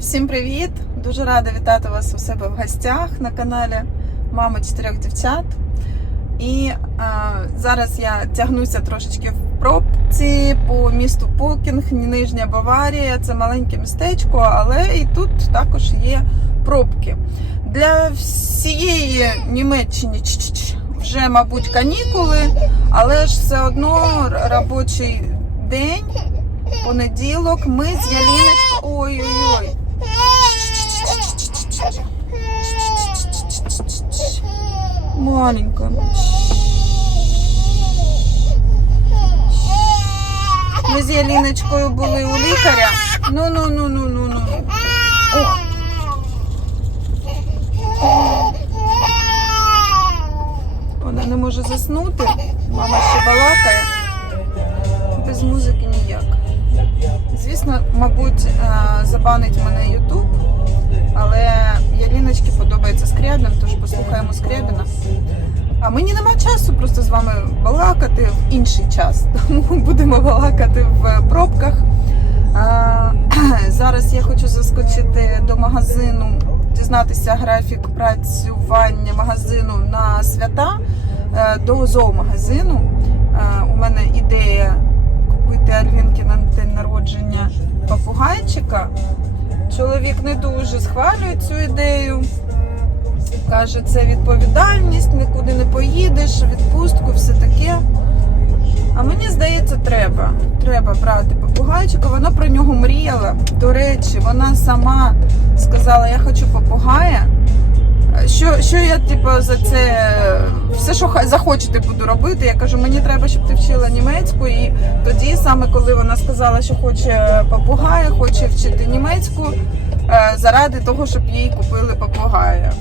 Всім привіт! Дуже рада вітати вас у себе в гостях на каналі Мама чотирьох дівчат. І е, зараз я тягнуся трошечки в пробці по місту Покінг, Нижня Баварія. Це маленьке містечко, але і тут також є пробки. Для всієї Німеччини вже, мабуть, канікули, але ж все одно робочий день, понеділок, ми з Яліночкою. Ой-ой-ой. Маленька. Ми з Яліночкою були у лікаря. Ну, ну, ну, ну, ну, ну. О, вона не може заснути. Мені нема часу просто з вами балакати в інший час, тому будемо балакати в пробках. Зараз я хочу заскочити до магазину, дізнатися графік працювання магазину на свята е, до зоомагазину. Е, У мене ідея купити Альвінки на день народження попугайчика. Чоловік не дуже схвалює цю ідею. Каже, це відповідальність, нікуди не поїдеш, відпустку, все таке. А мені здається, треба. Треба брати попугайчика. Вона про нього мріяла. До речі, вона сама сказала, я хочу попугая. Що, що я типу, за це все, що захочете, буду робити. Я кажу, мені треба, щоб ти вчила німецьку. І тоді, саме коли вона сказала, що хоче попугая, хоче вчити німецьку, е, заради того, щоб їй купили попугая.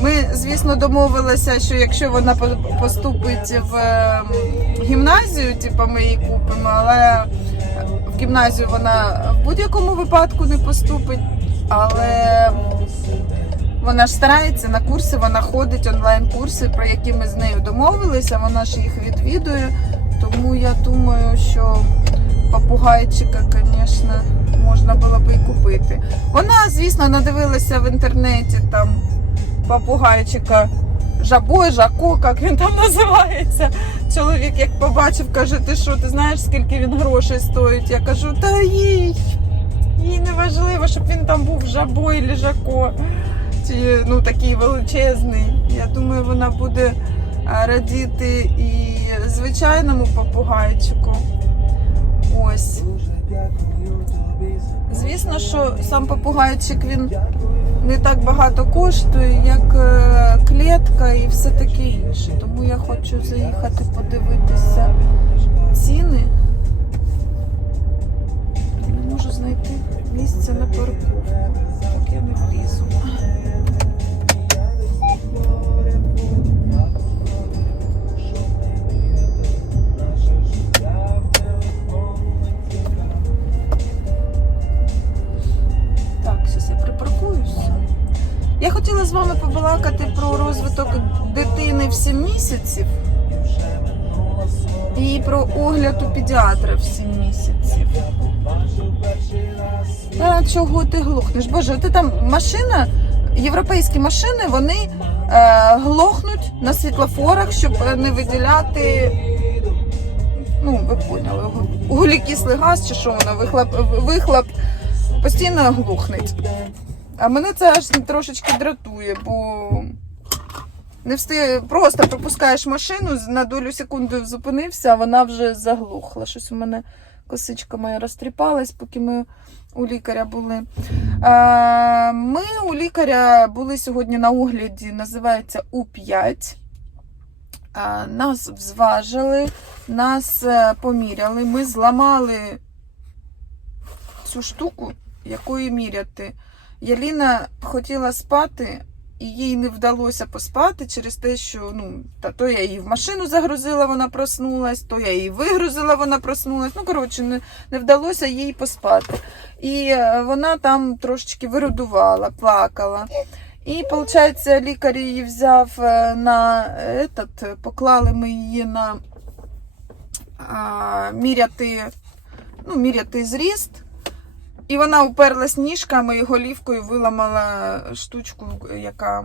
Ми, звісно, домовилися, що якщо вона поступить в ем, гімназію, типу, ми її купимо, але в гімназію вона в будь-якому випадку не поступить. Але вона ж старається на курси, вона ходить онлайн-курси, про які ми з нею домовилися. Вона ж їх відвідує. Тому я думаю, що попугайчика, звісно, можна було б і купити. Вона, звісно, надивилася в інтернеті там попугайчика Жабо, Жако, як він там називається. Чоловік, як побачив, каже, ти що, ти знаєш, скільки він грошей стоїть? Я кажу, та їй, їй не важливо, щоб він там був Жабо і Жако. Ну, такий величезний. Я думаю, вона буде радіти і звичайному попугайчику. Ось. Звісно, що сам попугайчик він не так багато коштує, як е, клітка і все таке інше. Тому я хочу заїхати подивитися ціни. Не можу знайти місце на парковку. Так я не влізу. Я хотіла з вами побалакати про розвиток дитини в 7 місяців і про огляд у педіатра в 7 місяців. А чого ти глухнеш? Боже, ти там машина, європейські машини, вони е, глохнуть на світлофорах, щоб е, не виділяти. Ну, ви поняли, гу- газ чи що воно, вихлоп, вихлоп постійно глухнеть. А мене це аж трошечки дратує, бо не встиг, просто пропускаєш машину, на долю секунди зупинився, а вона вже заглухла. Щось у мене косичка моя розтріпалась, поки ми у лікаря були. А, Ми у лікаря були сьогодні на огляді, називається У5. А, Нас зважили, нас е, поміряли, ми зламали цю штуку, якою міряти. Яліна хотіла спати, і їй не вдалося поспати через те, що ну, та, то я її в машину загрузила, вона проснулась, то я її вигрузила, вона проснулась. Ну, коротше, не, не вдалося їй поспати. І е, вона там трошечки вирудувала, плакала. І, виходить, лікар її взяв е, на этот, поклали ми її на а, міряти, ну, міряти зріст. І вона уперлась ніжками і голівкою виламала штучку, яка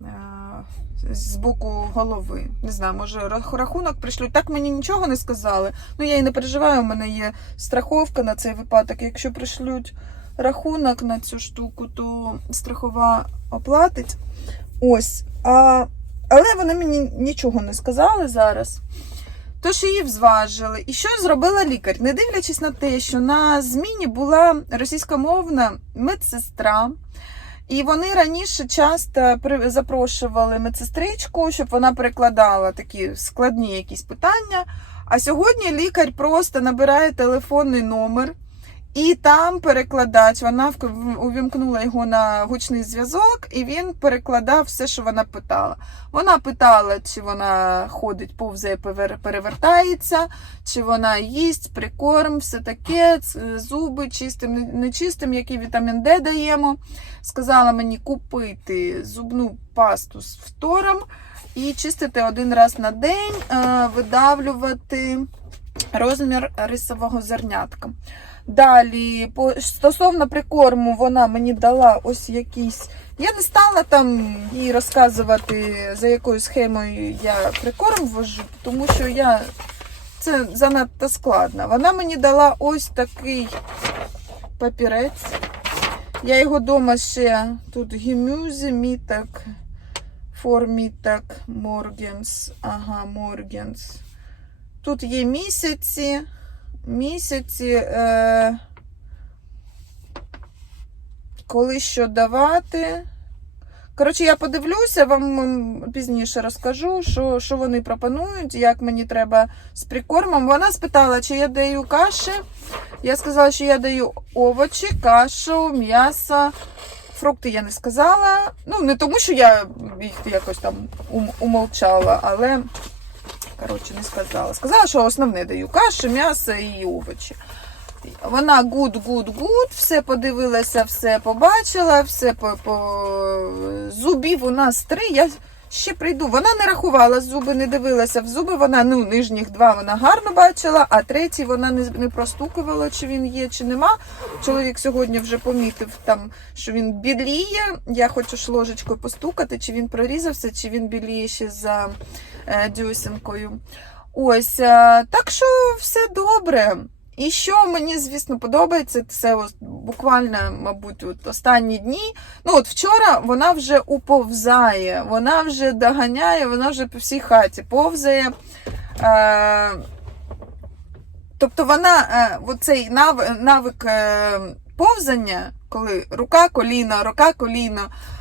е, з боку голови. Не знаю, може рахунок пришлють. Так мені нічого не сказали. Ну я і не переживаю, у мене є страховка на цей випадок. Якщо пришлють рахунок на цю штуку, то страхова оплатить. Ось. А, але вони мені нічого не сказали зараз. Тож її взважили. І що зробила лікар? Не дивлячись на те, що на зміні була російськомовна медсестра, і вони раніше часто запрошували медсестричку, щоб вона перекладала такі складні якісь питання. А сьогодні лікар просто набирає телефонний номер. І там перекладач, вона увімкнула його на гучний зв'язок, і він перекладав все, що вона питала. Вона питала, чи вона ходить, повзає, перевертається, чи вона їсть, прикорм, все таке, зуби чистим, нечистим, який вітамін Д даємо. Сказала мені купити зубну пасту з фтором і чистити один раз на день, е, видавлювати розмір рисового зернятка. Далі, по, стосовно прикорму, вона мені дала ось якийсь. Я не стала там їй розказувати, за якою схемою я прикорм ввожу, тому що я це занадто складно. Вона мені дала ось такий папірець. Я його вдома ще тут гімюзі, мітак, формітак, Моргенс. Ага, Моргенс. Тут є місяці місяці, е, коли що давати. Коротше, я подивлюся, вам пізніше розкажу, що, що вони пропонують, як мені треба з прикормом. Вона спитала, чи я даю каші. Я сказала, що я даю овочі, кашу, м'ясо. Фрукти я не сказала. Ну, не тому, що я їх якось там ум- умовчала, але коротше, не сказала. Сказала, що основне даю кашу, м'ясо і овочі. Вона гуд-гуд-гуд, все подивилася, все побачила, все по, по... зубів у нас три. Я ще прийду. Вона не рахувала зуби, не дивилася в зуби. Вона ну, нижніх два вона гарно бачила, а третій вона не, не простукувала, чи він є, чи нема. Чоловік сьогодні вже помітив, там, що він біліє. Я хочу ж ложечкою постукати, чи він прорізався, чи він біліє ще за е, дюсинкою. Ось, е, так що все добре. І що мені, звісно, подобається, це буквально, мабуть, от останні дні. Ну, от вчора вона вже уповзає, вона вже доганяє, вона вже по всій хаті повзає. Е, тобто вона, е, оцей нав, навик е, повзання, коли рука, коліно, рука, коліно, е,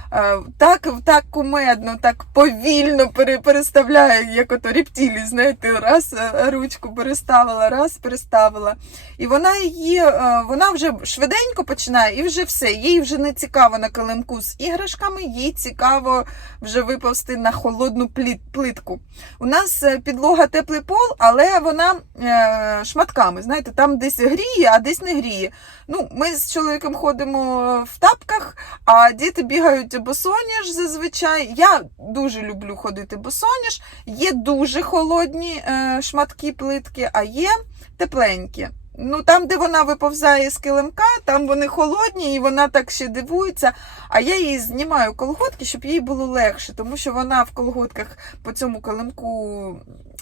так, так кумедно, так повільно переставляє, як ото рептилії, знаєте, раз е, ручку переставила, раз переставила. І вона її, е, вона вже швиденько починає, і вже все. Їй вже не цікаво на килимку з іграшками, їй цікаво вже виповзти на холодну плитку. У нас е, підлога теплий пол, але вона е, шматками. Знаєте, там десь гріє, а десь не гріє. Ну, ми з чоловіком ходимо в тапках, а діти бігають босоніж зазвичай. Я дуже люблю ходити босоніж. Є дуже холодні е, шматки плитки, а є тепленькі. Ну, там, де вона виповзає з килимка, там вони холодні, і вона так ще дивується. А я їй знімаю колготки, щоб їй було легше, тому що вона в колготках по цьому килимку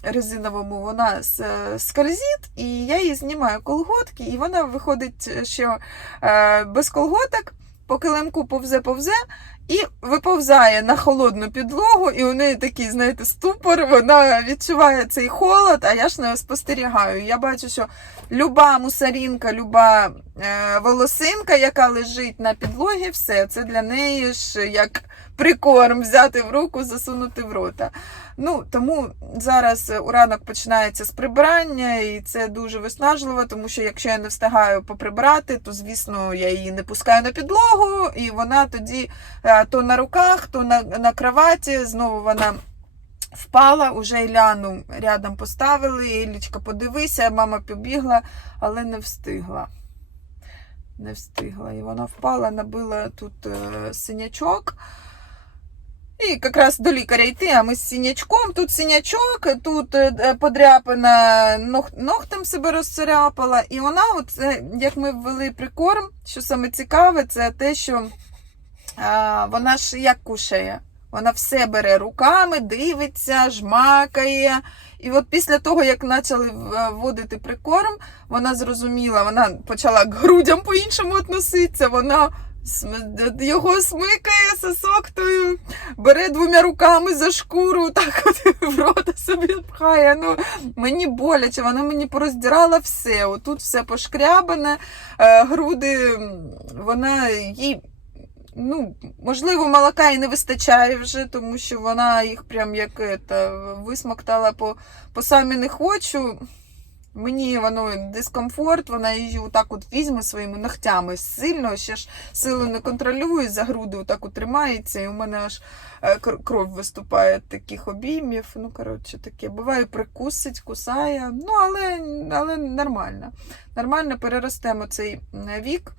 резиновому вона скользить, і я їй знімаю колготки, і вона виходить, що е, без колготок по килимку повзе-повзе і виповзає на холодну підлогу, і у неї такий, знаєте, ступор, вона відчуває цей холод, а я ж не спостерігаю. Я бачу, що люба мусарінка, люба е, волосинка, яка лежить на підлогі, все, це для неї ж як прикорм взяти в руку, засунути в рота. Ну, тому зараз е, у ранок починається з прибирання, і це дуже виснажливо, тому що якщо я не встигаю поприбирати, то звісно я її не пускаю на підлогу, і вона тоді е, то на руках, то на, на кроваті, знову вона. Впала, уже Іляну рядом поставили, Ілічка, подивися, мама побігла, але не встигла. Не встигла. І вона впала, набила тут е, синячок. І якраз до лікаря йти, а ми з синячком. Тут синячок, тут е, подряпина ног, ногтем себе розцарапала. І вона, от, е, як ми ввели прикорм, що саме цікаве, це те, що а, вона ж як кушає. Вона все бере руками, дивиться, жмакає. І от після того, як почали е, вводити прикорм, вона зрозуміла, вона почала грудям по-іншому относитися. Вона його смикає сосок, тою, бере двома руками за шкуру, так от в рота собі пхає. Ну, мені боляче, вона мені пороздирала все. Отут все пошкрябане, е, груди, вона їй. Ну, можливо, молока і не вистачає вже, тому що вона їх прям як это, висмоктала по, по самі не хочу. Мені воно дискомфорт, вона її отак от візьме своїми ногтями сильно, ще ж силу не контролює, за груди отак от тримається, і у мене аж е, кров виступає таких обіймів. Ну, коротше, таке. Буває, прикусить, кусає. Ну, але, але нормально. Нормально переростемо цей вік.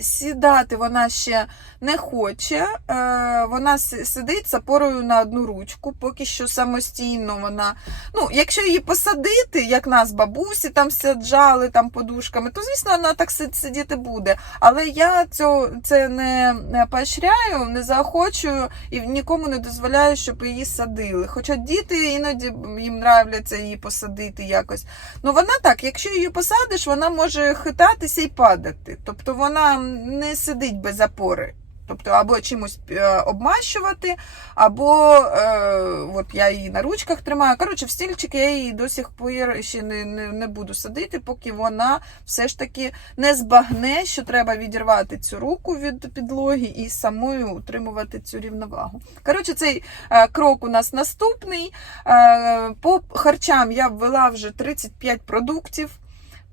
Сідати вона ще не хоче. Е, Вона сидить з опорою на одну ручку, поки що самостійно вона. Ну, якщо її посадити, як нас бабусі там саджали там подушками, то звісно вона так сидіти буде. Але я цього це не поощряю, не заохочую і нікому не дозволяю, щоб її садили. Хоча діти іноді їм нравляться її посадити якось. Ну вона так, якщо її посадиш, вона може хитатися і падати. Тобто вона не сидить без опори. Тобто або чимось е, обмащувати, або е, от я її на ручках тримаю. Коротше, в стільчик я її до сих пір ще не, не, не буду садити, поки вона все ж таки не збагне, що треба відірвати цю руку від підлоги і самою утримувати цю рівновагу. Коротше, цей е, крок у нас наступний. Е, по харчам я ввела вже 35 продуктів.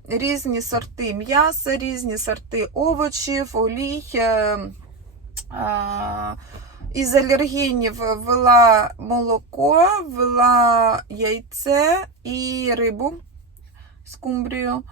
Різні сорти м'яса, різні сорти овочів, олій. е, Із алергенів ввела молоко, ввела яйце і рибу скумбрію.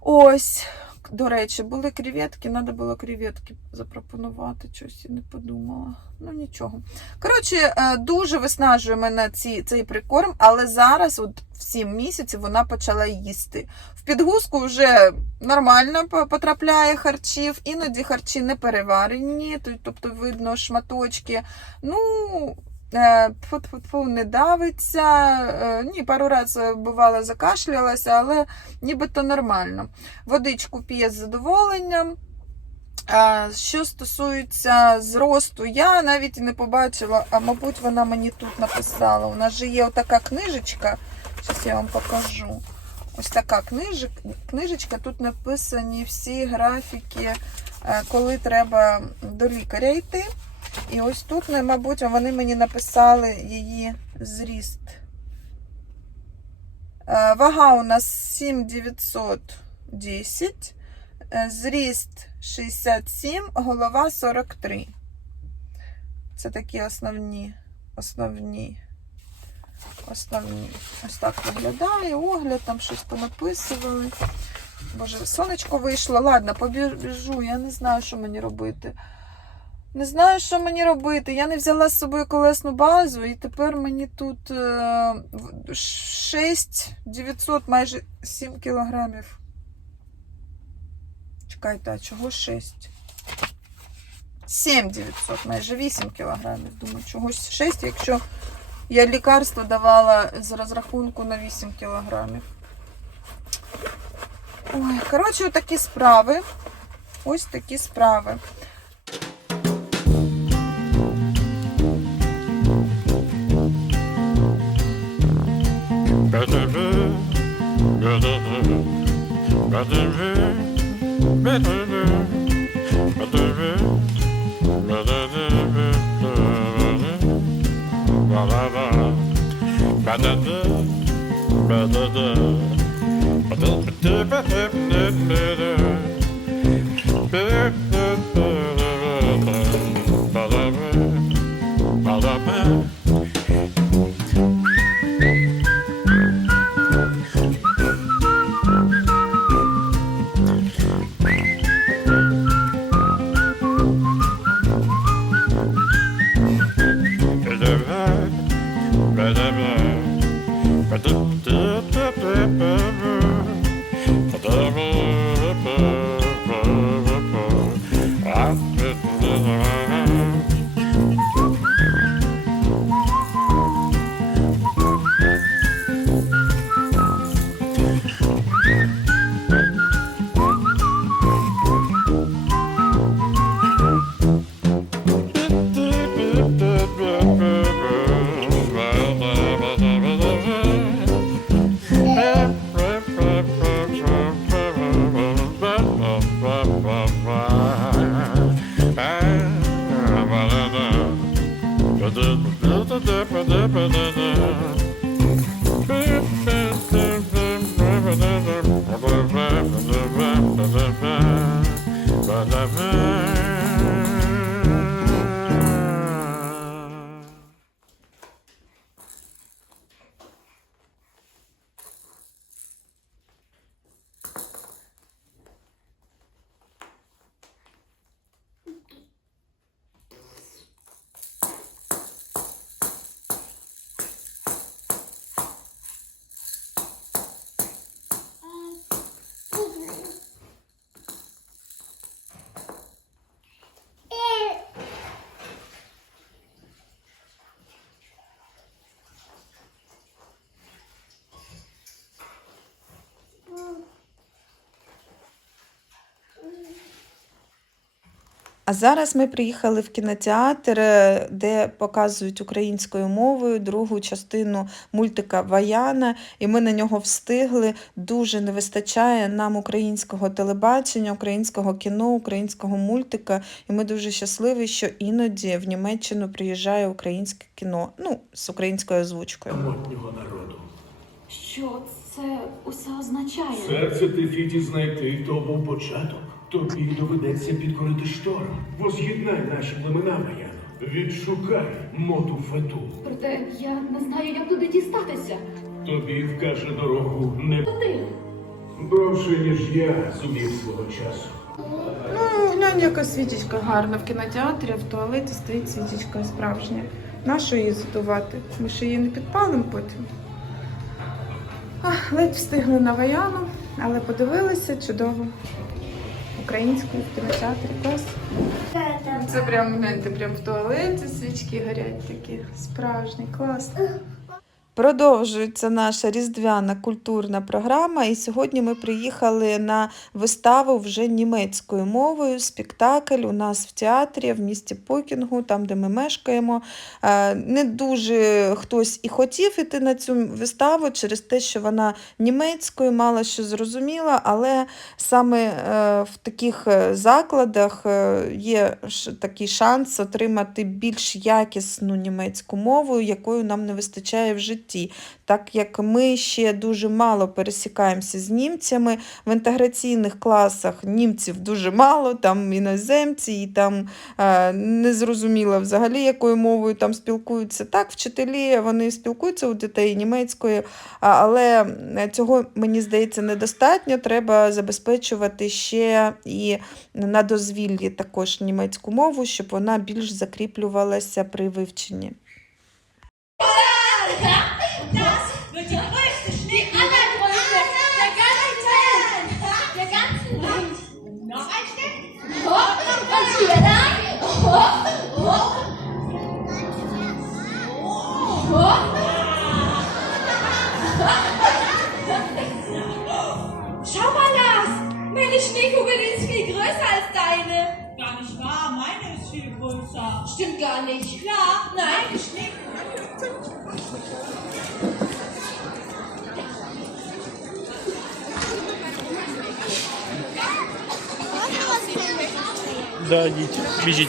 Ось, до речі, були креветки, треба було креветки запропонувати, щось я не подумала. Ну нічого. Коротше, е, дуже виснажує мене ці, цей прикорм, але зараз, от в 7 місяців, вона почала їсти. В підгузку вже нормально потрапляє харчів, іноді харчі не переварені, тобто видно шматочки. Ну, е, тьфу-тьфу-тьфу, не давиться. Е, Ні, пару разів бувало закашлялася, але нібито нормально. Водичку п'є з задоволенням. Що стосується зросту, я навіть не побачила, а мабуть, вона мені тут написала. У нас же є отака книжечка. Зараз я вам покажу. Ось така книжечка. Тут написані всі графіки, е, коли треба до лікаря йти. І ось тут, мабуть, вони мені написали її зріст. Е, Вага у нас 7910. Е, Зріст 67, голова 43. Це такі основні, основні, основні. Ось так виглядає. Огляд, там щось понаписували. Боже, сонечко вийшло. Ладно, побіжу. Я не знаю, що мені робити. Не знаю, що мені робити. Я не взяла з собою колесну базу, і тепер мені тут е, 6 900, майже 7 кілограмів. Чекайте, а чого 6? 7 900, майже 8 кілограмів. Думаю, чогось 6, якщо я лікарство давала з розрахунку на 8 кілограмів. Ой, коротше, такі справи. Ось такі справи. Ba-da-da, ba-da-da, ba-da-da, ba-da-da. ever. А зараз ми приїхали в кінотеатр, е, де показують українською мовою другу частину мультика Ваяна, і ми на нього встигли. Дуже не вистачає нам українського телебачення, українського кіно, українського мультика. І ми дуже щасливі, що іноді в Німеччину приїжджає українське кіно, ну, з українською озвучкою. народу. Що це усе означає? Серце Тефіті знайти то був початок. Тобі доведеться підкорити шторм. Воз'єднай наші племена, Ваяно. Відшукай моту фету. Проте я не знаю, як туди дістатися. Тобі вкаже дорогу не Ти довше, ніж я зумів свого часу. Ну, глянь, яка свічечка гарна в кінотеатрі, в туалеті стоїть свічечка справжня. Нащо її задувати? Ми ще її не підпалимо потім. Ах, ледь встигли на Ваяну, але подивилися чудово. Українську в кінотеатрі клас. Це прям гляньте, прям в туалеті свічки горять такі справжні, клас. Продовжується наша різдвяна культурна програма, і сьогодні ми приїхали на виставу вже німецькою мовою. Спектакль у нас в театрі в місті Покінгу, там де ми мешкаємо. Е, Не дуже хтось і хотів іти на цю виставу через те, що вона німецькою, мало що зрозуміла, але саме е, в таких е, закладах є такий шанс отримати більш якісну німецьку мову, якою нам не вистачає в житті. Так як ми ще дуже мало пересікаємося з німцями, в інтеграційних класах німців дуже мало, там іноземці, і там е, не зрозуміло взагалі, якою мовою там спілкуються. Так, вчителі вони спілкуються у дітей німецькою, але е, цього, мені здається, недостатньо. Треба забезпечувати ще і на дозвіллі також німецьку мову, щоб вона більш закріплювалася при вивченні. Да, йдіть,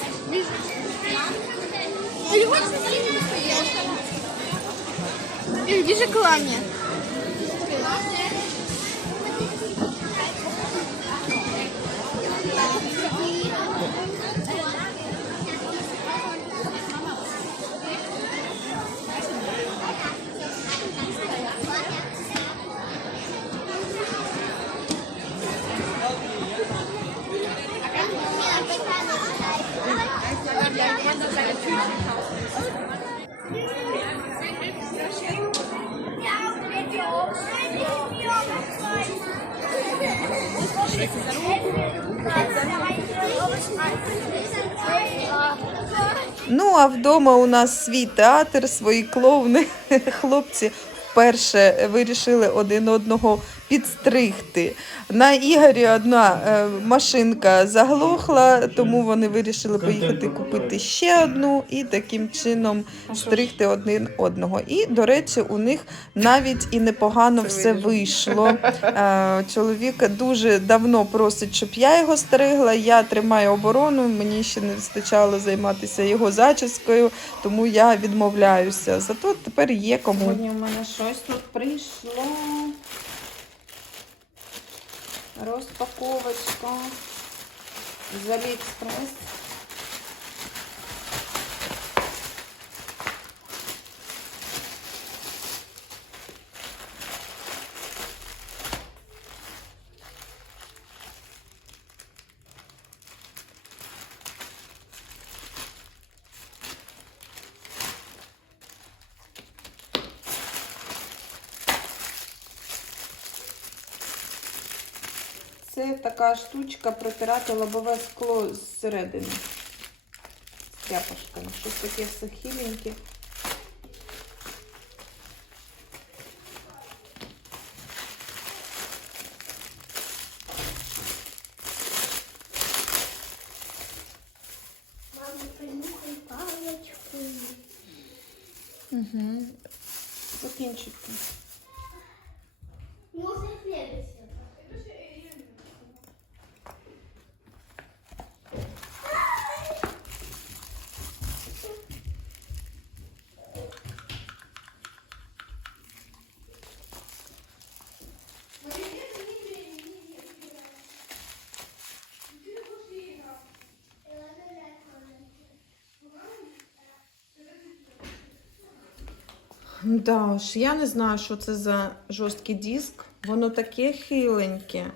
вдома у нас свій театр, свої клоуни. Хлопці вперше вирішили один одного підстригти. На Ігорі одна е, машинка заглохла, тому вони вирішили поїхати купити ще одну і таким чином стригти один одного. І, до речі, у них навіть і непогано все вийшло. Е, Чоловік дуже давно просить, щоб я його стригла. Я тримаю оборону, мені ще не вистачало займатися його зачіскою, тому я відмовляюся. Зато тепер є кому. Сьогодні у мене щось тут прийшло. Розпаковочка з Аліекспрес. Це така штучка протирати лобове скло зсередини. З тряпочками. Щось таке все Да уж, я не знаю, що це за жорсткий диск. Воно таке хиленьке.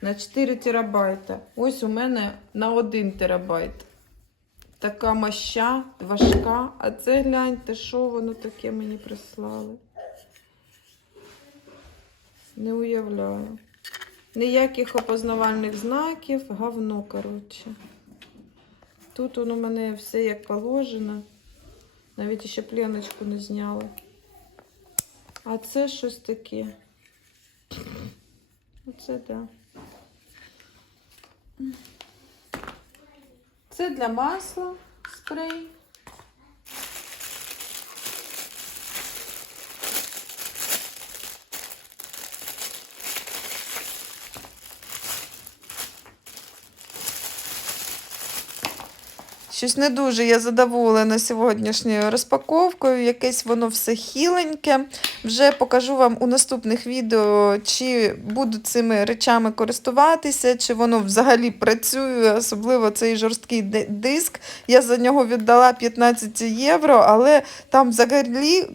На 4 терабайта. Ось у мене на 1 терабайт. Така моща, важка. А це гляньте, що воно таке мені прислали. Не уявляю. Ніяких опознавальних знаків, говно, коротше. Тут воно у мене все як положено. Навіть ще пленочку не зняли. А це щось таке. Оце да. Це для масла спрей. Щось не дуже я задоволена сьогоднішньою розпаковкою. Якесь воно все хіленьке. Вже покажу вам у наступних відео, чи буду цими речами користуватися, чи воно взагалі працює, особливо цей жорсткий диск. Я за нього віддала 15 євро, але там взагалі.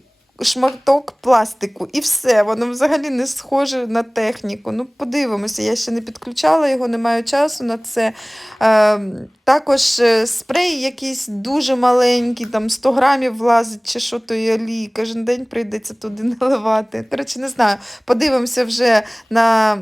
Шматок пластику і все, воно взагалі не схоже на техніку. Ну, подивимося, я ще не підключала його, не маю часу на це. Е, також е, спрей якийсь дуже маленький, там 100 грамів влазить чи що то олії. Кожен день прийдеться туди наливати. Коротше, не знаю. Подивимося вже на,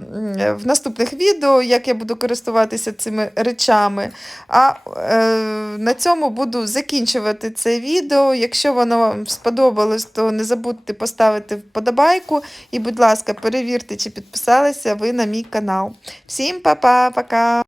в наступних відео, як я буду користуватися цими речами. А е, на цьому буду закінчувати це відео. Якщо воно вам сподобалось, то не забудьте поставити вподобайку. І, будь ласка, перевірте, чи підписалися ви на мій канал. Всім па-па, пока!